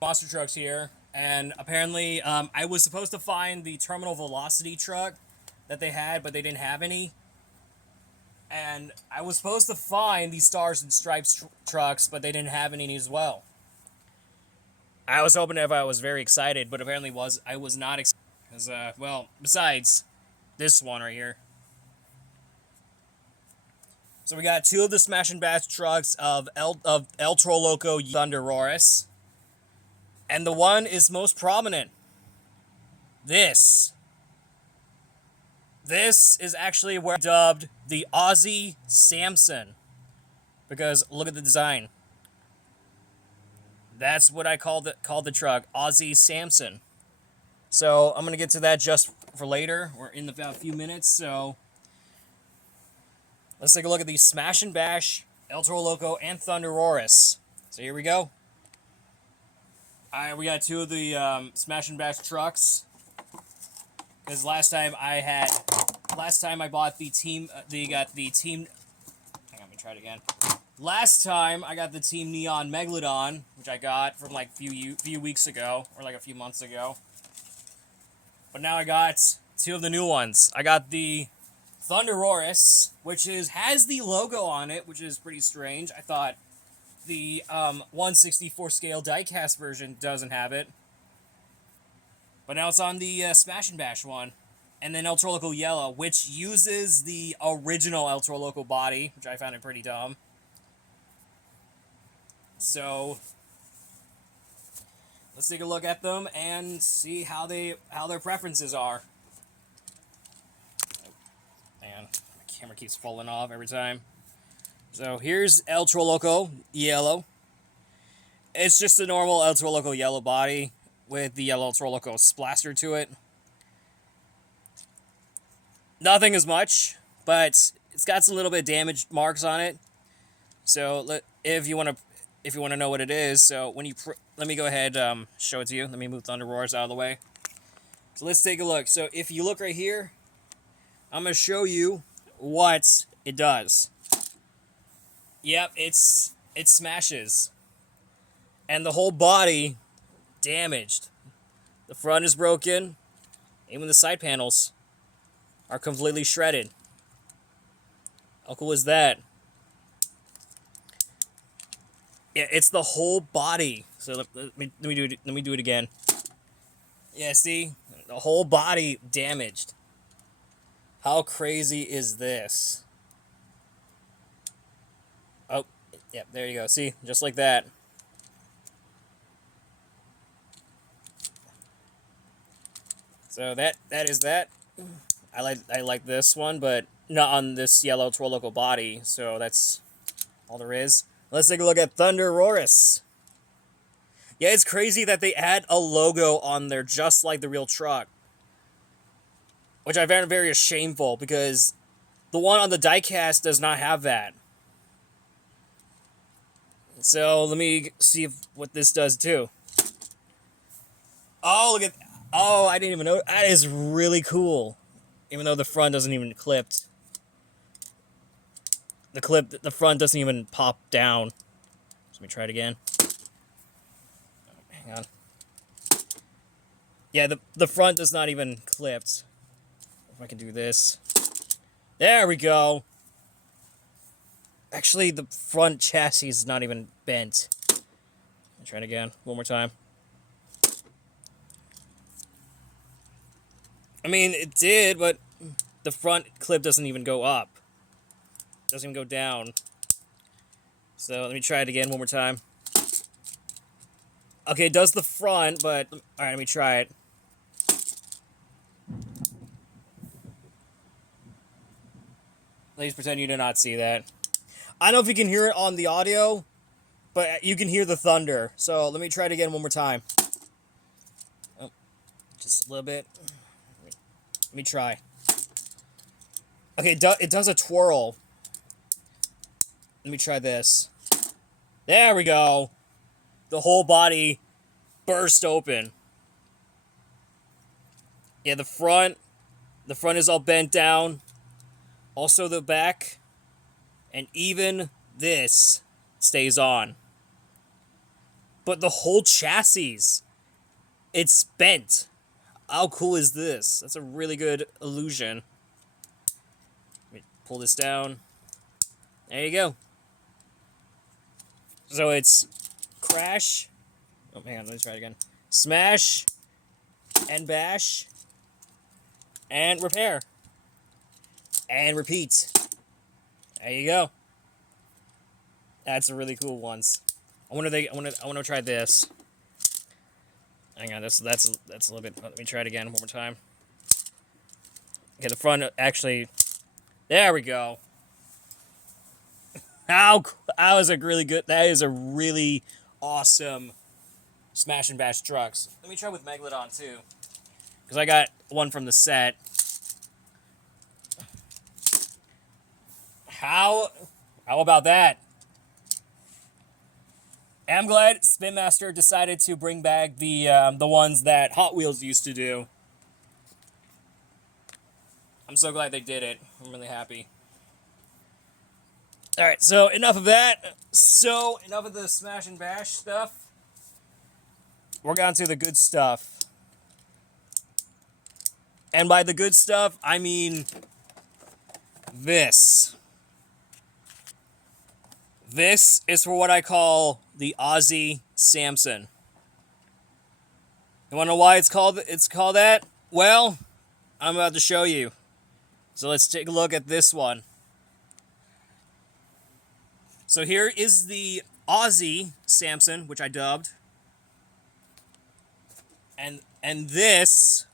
Monster trucks here, and apparently I was supposed to find the terminal velocity truck that they had, but they didn't have any. And I was supposed to find the Stars and Stripes trucks, but they didn't have any as well. I was hoping if I was very excited, but apparently I was not excited. Because, well, besides this one right here. So we got two of the Smash and Bash trucks of El Toro Loco Thunder Roris. And the one is most prominent. This is actually where I dubbed the Aussie Samson. Because look at the design. That's what I called the truck, Aussie Samson. So I'm gonna get to that just for later, or in about a few minutes. So let's take a look at the Smash and Bash, El Toro Loco, and Thunder Roris. So here we go. We got two of the Smash and Bash trucks. Because last time I bought the team. Hang on, let me try it again. Last time I got the Team Neon Megalodon, which I got from like few weeks ago, or like a few months ago. But now I got two of the new ones. I got the Thunder Roris, which has the logo on it, which is pretty strange. I thought the 1/64 scale diecast version doesn't have it. But now it's on the Smash and Bash one. And then El Toro Loco Yellow, which uses the original El Toro Loco body, which I found it pretty dumb. So let's take a look at them and see how their preferences are. Man, my camera keeps falling off every time. So here's El Toro Loco Yellow. It's just a normal El Toro Loco Yellow body with the yellow El Toro Loco splaster to it. Nothing as much, but it's got some little bit of damage marks on it. So if you want to know what it is, so when you let me go ahead show it to you. Let me move Thunder Roars out of the way. So let's take a look. So if you look right here, I'm gonna show you what it does. Yep, it smashes, and the whole body damaged. The front is broken. Even the side panels are completely shredded. How cool is that? Yeah, it's the whole body. So let me do it again. Yeah, see? The whole body damaged. How crazy is this? Oh, yeah, there you go. See? Just like that. So that is that. I like this one, but not on this yellow Toro Loco body. So that's all there is. Let's take a look at Thunder Roris. Yeah, it's crazy that they add a logo on there just like the real truck. Which I found very shameful because the one on the diecast does not have that. So let me see what this does too. Oh, look at... Oh, I didn't even know. That is really cool. Even though the front doesn't even clipped. The front doesn't even pop down. Let me try it again. Hang on. Yeah, the front is not even clipped. If I can do this. There we go. Actually, the front chassis is not even bent. I'll try it again. One more time. I mean, it did, but the front clip doesn't even go up. It doesn't even go down. So let me try it again one more time. Okay, it does the front, but... Alright, let me try it. Please pretend you do not see that. I don't know if you can hear it on the audio, but you can hear the thunder. So let me try it again one more time. Oh, just a little bit. Let me try. Okay, it does a twirl. Let me try this. There we go. The whole body burst open. Yeah, the front is all bent down. Also the back. And even this stays on. but the whole chassis, it's bent. How cool is this? That's a really good illusion. Let me pull this down. There you go. So it's crash. Oh, hang on, let me try it again. Smash and bash and repair and repeat. There you go. That's a really cool ones. I want to try this. Hang on, that's a little bit. Let me try it again one more time. Okay, the front actually. There we go. That was a really good. That is a really awesome Smash and Bash trucks. Let me try with Megalodon too, because I got one from the set. How about that? I'm glad Spin Master decided to bring back the ones that Hot Wheels used to do. I'm so glad they did it. I'm really happy. Alright, so enough of that. So, enough of the Smash and Bash stuff. We're on to the good stuff. And by the good stuff, I mean this. This is for what I call the Aussie Samson. You wanna know why it's called that? Well, I'm about to show you. So let's take a look at this one. So here is the Aussie Samson, which I dubbed. And this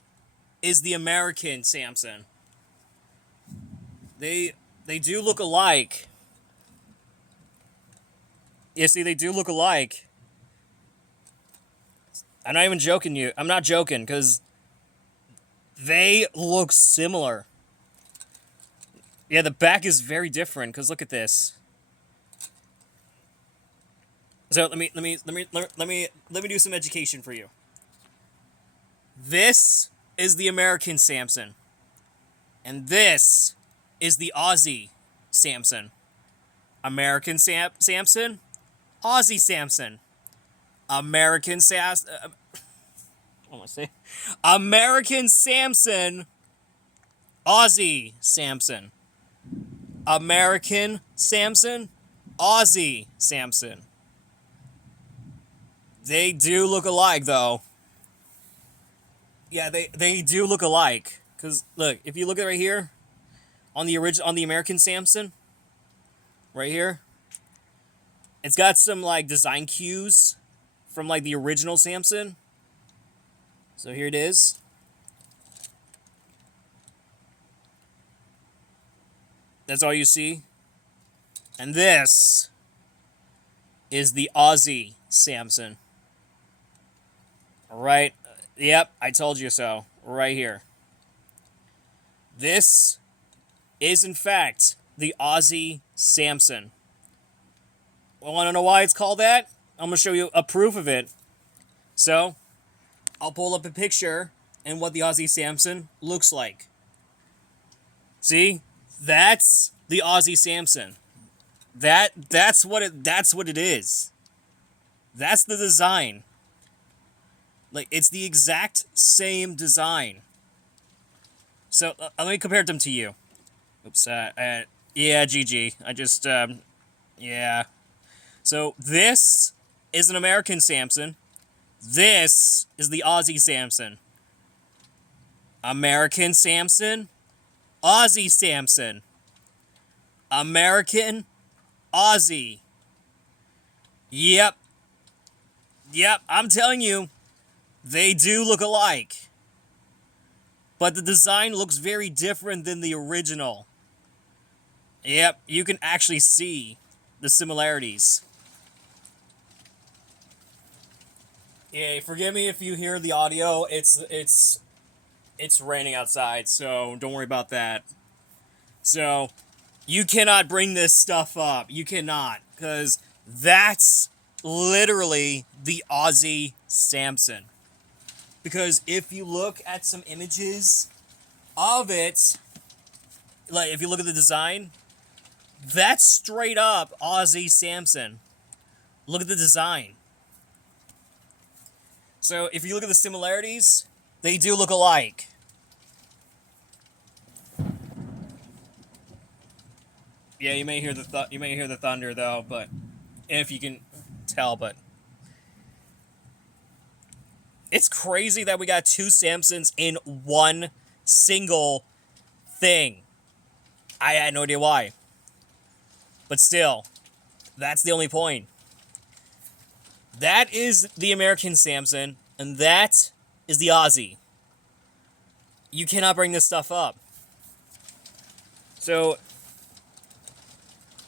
is the American Samson. They do look alike. You see, they do look alike. I'm not even joking you. I'm not joking, because they look similar. Yeah, the back is very different, because look at this. So let me do some education for you. This is the American Samson. And this is the Aussie Samson. American Samson, Aussie Samson. American Samson, American Samson, Aussie Samson. American Samson, Aussie Samson. They do look alike, though. Yeah, they do look alike. Cause look, if you look at right here, on the American Samson, right here, it's got some like design cues from like the original Samson. So here it is. That's all you see. And this is the Aussie Samson. Right? Yep, I told you so. Right here. This is, in fact, the Aussie Samson. Want to know why it's called that? I'm going to show you a proof of it. So, I'll pull up a picture and what the Aussie Samson looks like. See? That's the Aussie Samson. That's what it is. That's the design. Like, it's the exact same design. So, let me compare them to you. Oops, yeah, GG. I just, yeah. So, this is an American Samson. This is the Aussie Samson. American Samson. Aussie Samson. American. Aussie. Yep. Yep, I'm telling you. They do look alike. But the design looks very different than the original. Yep, you can actually see the similarities. Yeah, forgive me if you hear the audio. It's raining outside, so don't worry about that. So, you cannot bring this stuff up. You cannot, because that's literally the Aussie Samson. Because if you look at some images of it, like if you look at the design, that's straight up Aussie Samson. Look at the design. So if you look at the similarities, they do look alike. Yeah, you may hear the thunder though, but if you can tell, but it's crazy that we got two Samsons in one single thing. I had no idea why. But still, that's the only point. That is the American Samson, and that is the Aussie. You cannot bring this stuff up. So,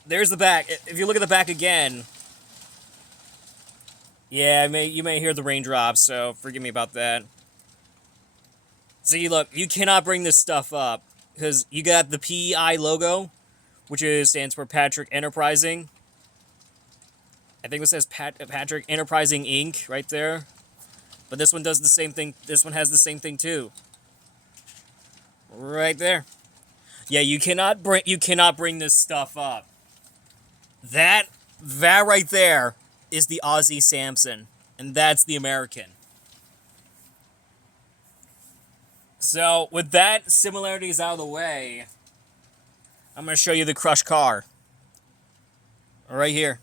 there's the back. If you look at the back again, yeah, you may hear the raindrops, so forgive me about that. See, look, you cannot bring this stuff up, because you got the PEI logo, which stands for Patrick Enterprising. I think it says Patrick Enterprising Inc. right there. But this one does the same thing. This one has the same thing too. Right there. Yeah, you cannot bring this stuff up. That right there is the Aussie Samson, and that's the American. So, with that similarities out of the way, I'm going to show you the crushed car. Right here.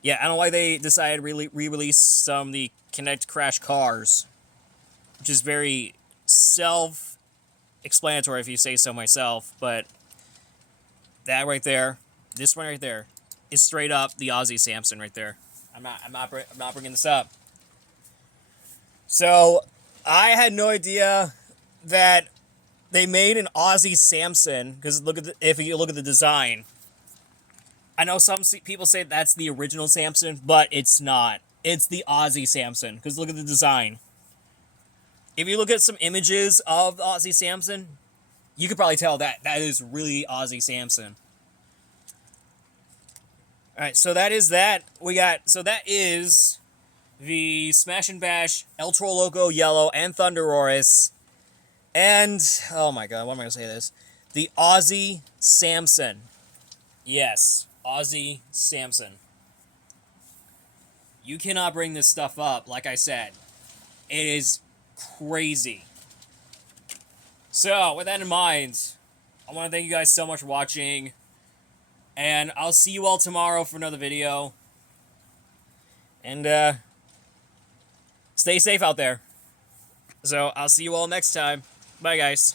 Yeah, I don't know why they decided to re-release some of the Connect Crash cars, which is very self-explanatory if you say so myself, but that right there, this one right there, is straight up the Aussie Samson right there. I'm not bringing this up. So, I had no idea that they made an Aussie Samson, because if you look at the design, I know some people say that's the original Samson, but it's not. It's the Aussie Samson, because look at the design. If you look at some images of the Aussie Samson, you could probably tell that is really Aussie Samson. Alright, so that is that. So that is the Smash and Bash El Toro Loco Yellow and Thunderoris. And, oh my god, what am I going to say this? The Aussie Samson. Yes, Aussie Samson. You cannot bring this stuff up, like I said. It is crazy. So, with that in mind, I want to thank you guys so much for watching. And I'll see you all tomorrow for another video. And, stay safe out there. So, I'll see you all next time. Bye, guys.